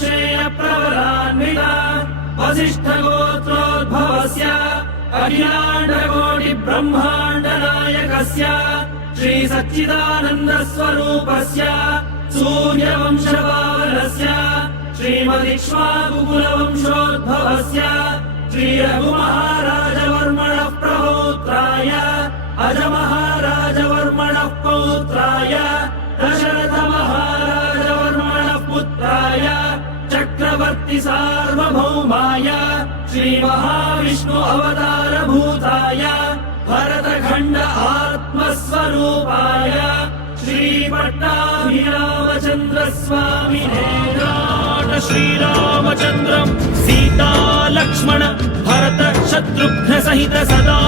श्रेय प्रवरान्विता वसिष्ठगोत्रोद्भवस्य अखिलाण्डकोटि ब्रह्माण्ड नायकस्य श्री सच्चिदानन्द स्वरूपस्य सूर्यवंशपावनस्य श्रीमदिक्ष्वाकुकुलवंशोद्भवस्य श्री रघुमहाराजवर्मणः प्रपौत्राय अजमहाराजवर्मणः पौत्राय दशरथमहाराजवर्मणः पुत्राय चक्रवर्ति सार्वभौमाय श्री महाविष्णु अवतारभूताय भरतखण्ड आत्मस्वरूपाय श्री पट्टाभिरामचन्द्र स्वामिने श्रीरामचन्द्रं सीता लक्ष्मण भरत शत्रुघ्न सहित सदा